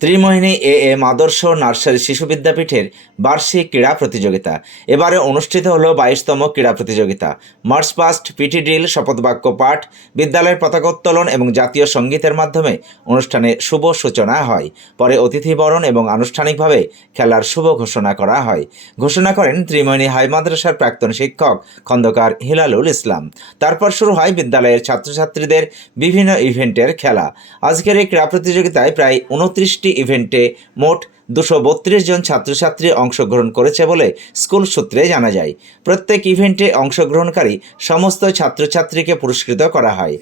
Trimohini A M Adarsh nursery Shishu বিদ্যাপীঠের বার্ষিক ক্রীড়া প্রতিযোগিতা। এবারে অনুষ্ঠিত হল বাইশতম ক্রীড়া প্রতিযোগিতা। মার্চ পাস্ট, পিটি ড্রিল, শপথবাক্য পাঠ, বিদ্যালয়ের পতাকোত্তোলন এবং জাতীয় সঙ্গীতের মাধ্যমে অনুষ্ঠানে শুভ সূচনা হয়। পরে অতিথি বরণ এবং আনুষ্ঠানিকভাবে খেলার শুভ ঘোষণা করা হয়। ঘোষণা করেন ত্রিমোহিনী হাই মাদ্রাসার প্রাক্তন শিক্ষক খন্দকার হিলালুল ইসলাম। তারপর শুরু হয় বিদ্যালয়ের ছাত্রছাত্রীদের বিভিন্ন ইভেন্টের খেলা। আজকের এই ক্রীড়া প্রতিযোগিতায় প্রায় উনত্রিশটি ইভেন্টে মোট দুশো বত্রিশ জন ছাত্রছাত্রী অংশগ্রহণ করেছে বলে স্কুল সূত্রে জানা যায়। প্রত্যেক ইভেন্টে অংশগ্রহণকারী সমস্ত ছাত্রছাত্রীকে পুরস্কৃত করা হয়।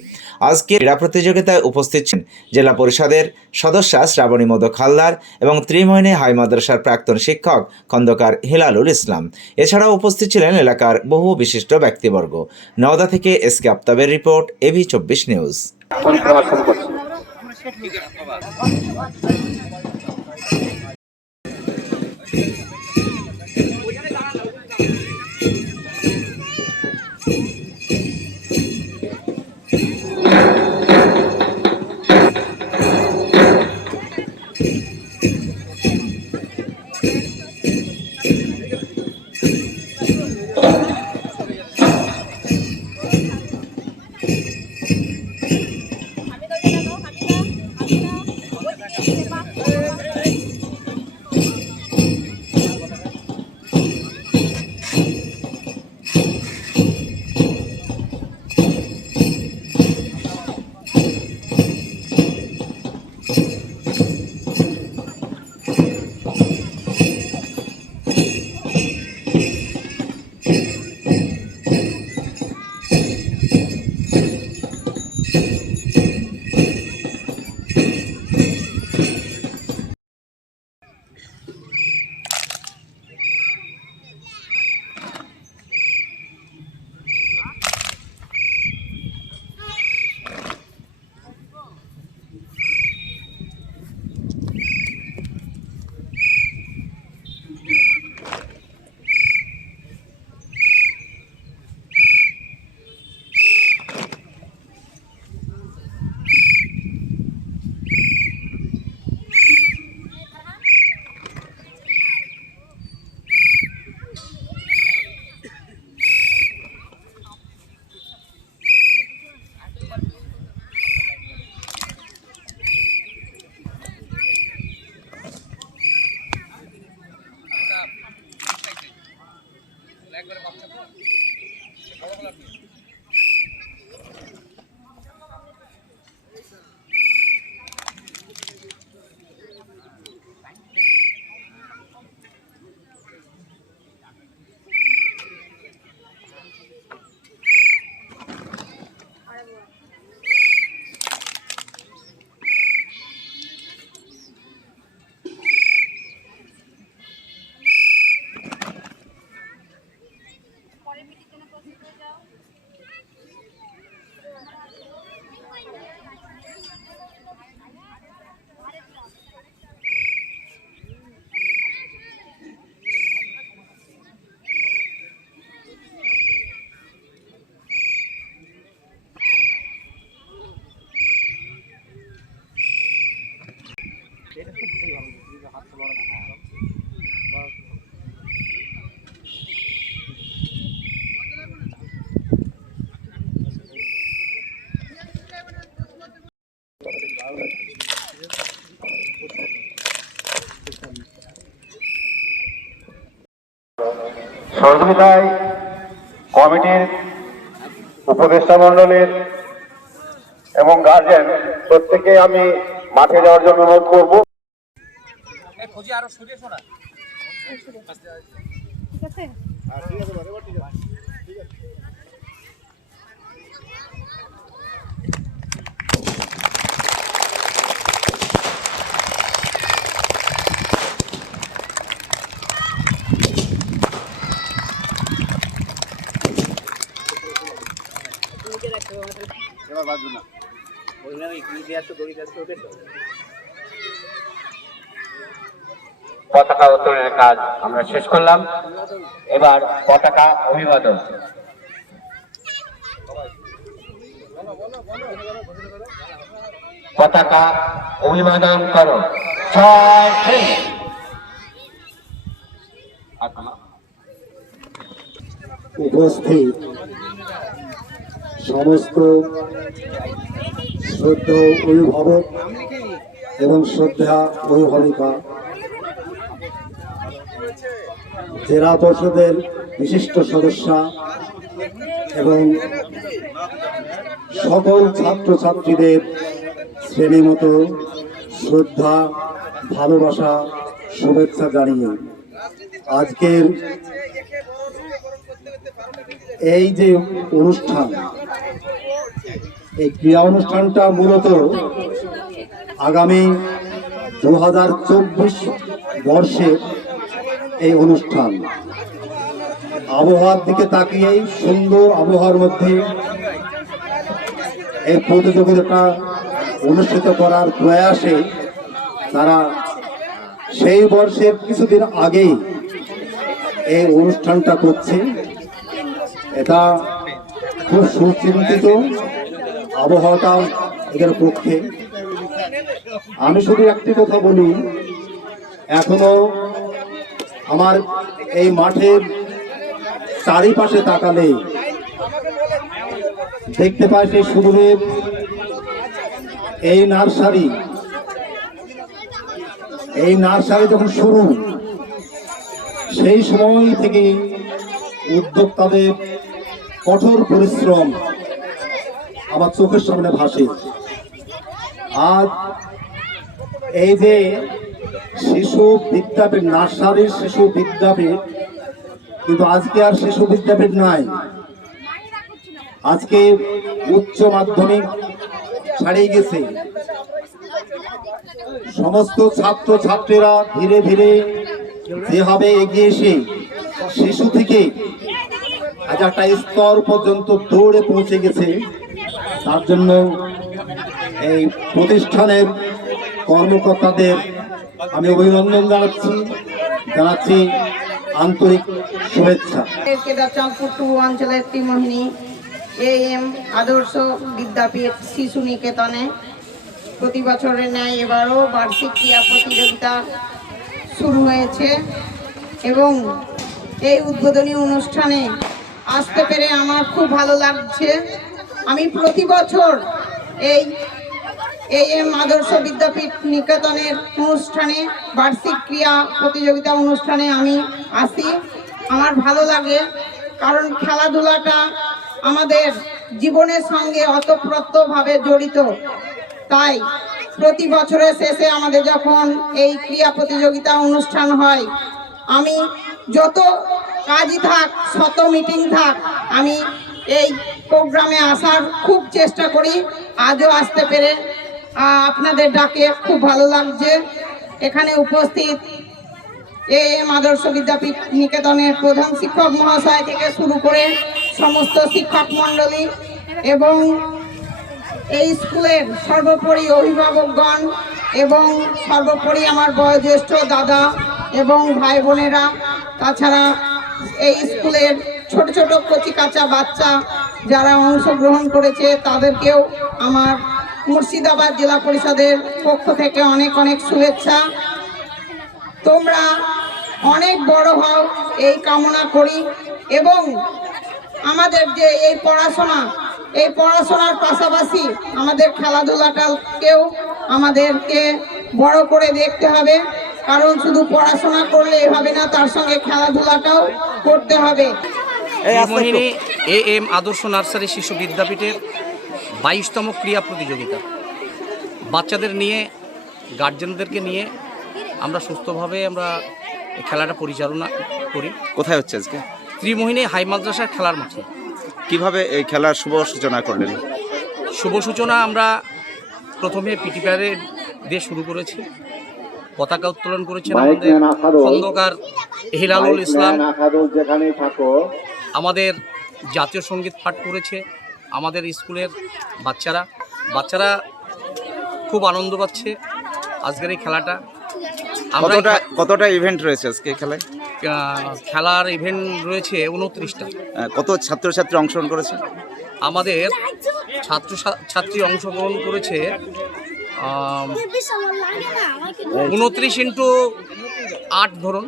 আজকে ক্রীড়া প্রতিযোগিতায় উপস্থিত ছিলেন জেলা পরিষদের সদস্যা শ্রাবণী মোদক হালদার এবং ত্রিমোহিনী হাই মাদ্রাসার প্রাক্তন শিক্ষক খন্দকার হিলালুল ইসলাম। এছাড়াও উপস্থিত ছিলেন এলাকার বহু বিশিষ্ট ব্যক্তিবর্গ। নওদা থেকে এস কে আফতাবের রিপোর্ট এভি চব্বিশ নিউজ। you সহযোগিতায় কমিটির উপদেষ্টা মণ্ডলের এবং গার্জেন প্রত্যেকে আমি মাঠে যাওয়ার জন্য অনুরোধ করব। ঠিক আছে। পতাকা উত্তোলনের কাজ আমরা শেষ করলাম। এবার পতাকা অভিবাদন। পতাকা অভিবাদন করো। ছয় উপস্থিত সমস্ত শ্রদ্ধা অভিভাবক এবং শ্রদ্ধা অভিভাবিকা জেলা পরিষদের বিশিষ্ট সদস্যা এবং সকল ছাত্রছাত্রীদের শ্রেণীমতো শ্রদ্ধা, ভালোবাসা, শুভেচ্ছা জানিয়ে আজকের এই যে অনুষ্ঠান এই ক্রীড়া অনুষ্ঠানটা মূলত আগামী দু হাজার চব্বিশ বর্ষের এই অনুষ্ঠান। আবহাওয়ার দিকে তাকিয়েই সুন্দর আবহাওয়ার মধ্যে এই প্রতিযোগিতাটা অনুষ্ঠিত করার প্রয়াসে তারা সেই বর্ষের কিছুদিন আগেই এই অনুষ্ঠানটা করছে। এটা খুব সুচিন্তিত আবহাওয়াটা এদের পক্ষে। আমি শুধু একটি কথা বলি, এখনও আমার এই মাঠের চারিপাশে তাকালে দেখতে পাই সেই সুদূরের এই নার্সারি। এই নার্সারি যখন শুরু, সেই সময় থেকে উদ্যোক্তাদের কঠোর পরিশ্রম আমার চোখের সামনে ভাসে। আজ এই যে শিশু বিদ্যাপীঠ, নার্সারির শিশু বিদ্যাপীঠ, কিন্তু আজকে আর শিশু বিদ্যাপীঠ নাই। আজকে উচ্চ মাধ্যমিক ছাড়িয়ে গেছে। সমস্ত ছাত্র ছাত্রীরা ধীরে ধীরে যেভাবে এগিয়ে এসে শিশু থেকে আজ একটা স্তর পর্যন্ত দৌড়ে পৌঁছে গেছে। তার জন্য এই প্রতিষ্ঠানের কর্মকর্তাদের আমি অভিনন্দন জানাচ্ছি জানাচ্ছি আন্তরিক শুভেচ্ছা। অঞ্চলের ত্রিমোহিনী এ এম আদর্শ বিদ্যাপীঠ শিশু নিকেতনে প্রতি বছরের ন্যায় এবারও বার্ষিক ক্রীড়া প্রতিযোগিতা শুরু হয়েছে এবং এই উদ্বোধনী অনুষ্ঠানে আসতে পেরে আমার খুব ভালো লাগছে। আমি প্রতি বছর এই এই এম আদর্শ বিদ্যাপীঠ নিকেতনের অনুষ্ঠানে বার্ষিক ক্রিয়া প্রতিযোগিতা অনুষ্ঠানে আমি আসি। আমার ভালো লাগে কারণ খেলাধুলাটা আমাদের জীবনের সঙ্গে অতপ্রত্যভাবে জড়িত। তাই প্রতি বছরের শেষে আমাদের যখন এই ক্রিয়া প্রতিযোগিতা অনুষ্ঠান হয়, আমি যত কাজই থাক, শত মিটিং থাক, আমি এই প্রোগ্রামে আসার খুব চেষ্টা করি আজও আসতে পেরে। আপনাদের ডাকে খুব ভালো লাগছে। এখানে উপস্থিত এ এম আদর্শ বিদ্যাপীঠ নিকেতনের প্রধান শিক্ষক মহাশয় থেকে শুরু করে সমস্ত শিক্ষক মণ্ডলী এবং এই স্কুলের সর্বোপরি অভিভাবকগণ এবং সর্বোপরি আমার বয়োজ্যেষ্ঠ দাদা এবং ভাই বোনেরা, তাছাড়া এই স্কুলের ছোট ছোট কচি কাঁচা বাচ্চা যারা অংশগ্রহণ করেছে, তাদেরকেও আমার মুর্শিদাবাদ জেলা পরিষদের পক্ষ থেকে অনেক অনেক শুভেচ্ছা। তোমরা অনেক বড় হও, এই কামনা করি এবং আমাদের যে এই পড়াশোনা, এই পড়াশোনার পাশাপাশি আমাদের খেলাধুলাটাকেও আমাদেরকে বড় করে দেখতে হবে। কারণ শুধু পড়াশোনা করলে হবে না, তার সঙ্গে খেলাধুলাটাও করতে হবে। মোহিনী এ এম আদর্শ নার্সারি শিশু বিদ্যাপীঠের বাইশতম ক্রীড়া প্রতিযোগিতা। বাচ্চাদের নিয়ে গার্জেনদেরকে নিয়ে আমরা সুস্থভাবে আমরা এই খেলাটা পরিচালনা করি। কোথায় হচ্ছে আজকে? ত্রিমোহিনী হাই মাদ্রাসার খেলার মাঠে। কীভাবে এই খেলার শুভ সূচনা করলেন? শুভ সূচনা আমরা প্রথমে পিটি প্যারেড দিয়ে শুরু করেছি। পতাকা উত্তোলন করেছেন আমাদের খন্দকার হিলালুল ইসলাম। যেখানে থাকো। আমাদের জাতীয় সংগীত পাঠ করেছে আমাদের স্কুলের বাচ্চারা। বাচ্চারা খুব আনন্দ পাচ্ছে আজকের এই খেলাটা। কতটা কতটা ইভেন্ট রয়েছে আজকে খেলায়? খেলার ইভেন্ট রয়েছে উনত্রিশটা। কত ছাত্রছাত্রী অংশগ্রহণ করেছে? আমাদের ছাত্র ছাত্রী অংশগ্রহণ করেছে উনত্রিশ ইন্টু আট ধরুন।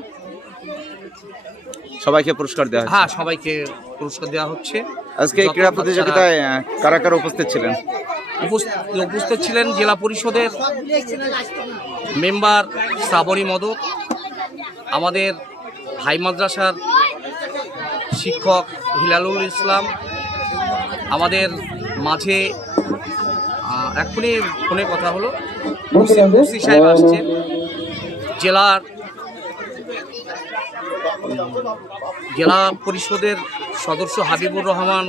সবাইকে পুরস্কার দেওয়া হ্যাঁ সবাইকে পুরস্কার দেওয়া হচ্ছে। আজকে এই ক্রীড়া প্রতিযোগিতায় কারা কারা উপস্থিত ছিলেন? উপস্থিত ছিলেন জেলা পরিষদের মেম্বার শ্রাবণী মদক আমাদের হাই মাদ্রাসার শিক্ষক হিলালুল ইসলাম আমাদের মাঝে এক্ষুনি ফোনে কথা হলো। সাহেব আসছেন। জেলার জেলা পরিষদের সদস্য হাবিবুর রহমান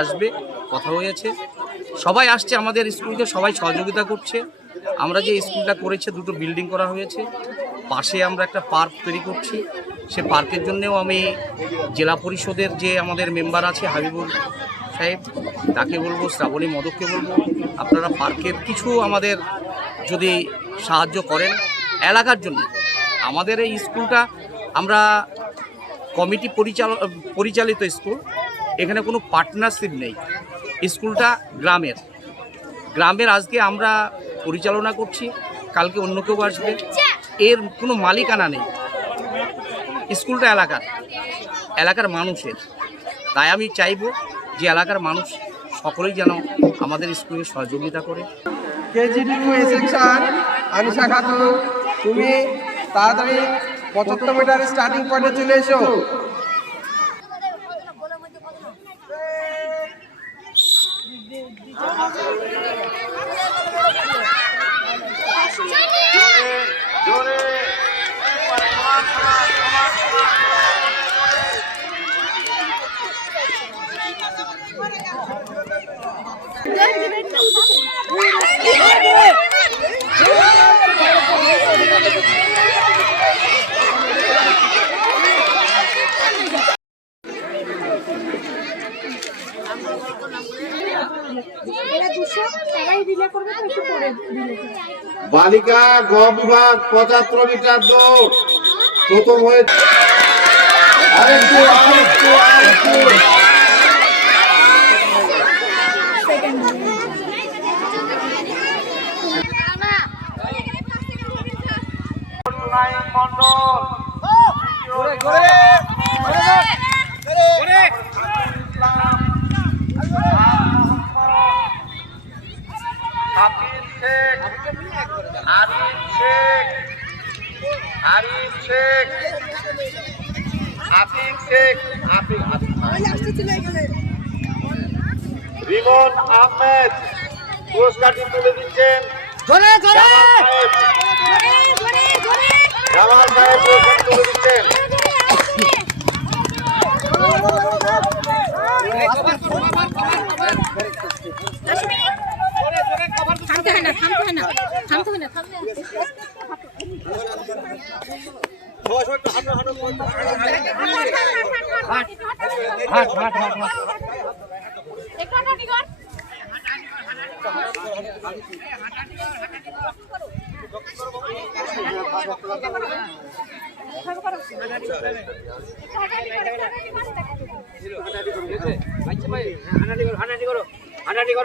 আসবে, কথা হয়েছে। সবাই আসছে আমাদের স্কুলকে, সবাই সহযোগিতা করছে। আমরা যে স্কুলটা করেছে, দুটো বিল্ডিং করা হয়েছে। পাশে আমরা একটা পার্ক তৈরি করছি। সে পার্কের জন্যেও আমি জেলা পরিষদের যে আমাদের মেম্বার আছে হাবিবুর সাহেব, তাকে বলব, শ্রাবণী মদককে বলব, আপনারা পার্কের কিছু আমাদের যদি সাহায্য করেন এলাকার জন্য। আমাদের এই স্কুলটা আমরা কমিটি পরিচাল পরিচালিত স্কুল। এখানে কোনো পার্টনারশিপ নেই। স্কুলটা গ্রামের। গ্রামের আজকে আমরা পরিচালনা করছি। কালকে অন্য কেউ আসবে। এর কোনো মালিকানা নেই। স্কুলটা এলাকার। এলাকার মানুষের। তাই আমি চাইব যে এলাকার মানুষ সকলেই যেন আমাদের স্কুলে সহযোগিতা করে। কেজি টু খাতুন। তুমি তাড়াতাড়ি পঁচাত্তর মিটার স্টার্টিং পয়েন্টে চলে এসো। এরা দুশো তারাই রিলে করবে তো একটু পরে রিলে করবে বালিকা গ বিভাগ পঁচাত্তর মিটার দৌড়। প্রথম হয়েছে আরিফ শেখ আরিফ শেখ আরিফ শেখ আতিক শেখ আতিক রিমন আহমেদ পুরস্কারটি তুলে দিচ্ছেন। জামাল সাহেব। জামাল সাহেব পুরস্কার তুলে দিচ্ছেন। থামতে হয় না থামতে হয় না থামতে হয় না। থামতে হয় হাঁটাহাঁটি কর।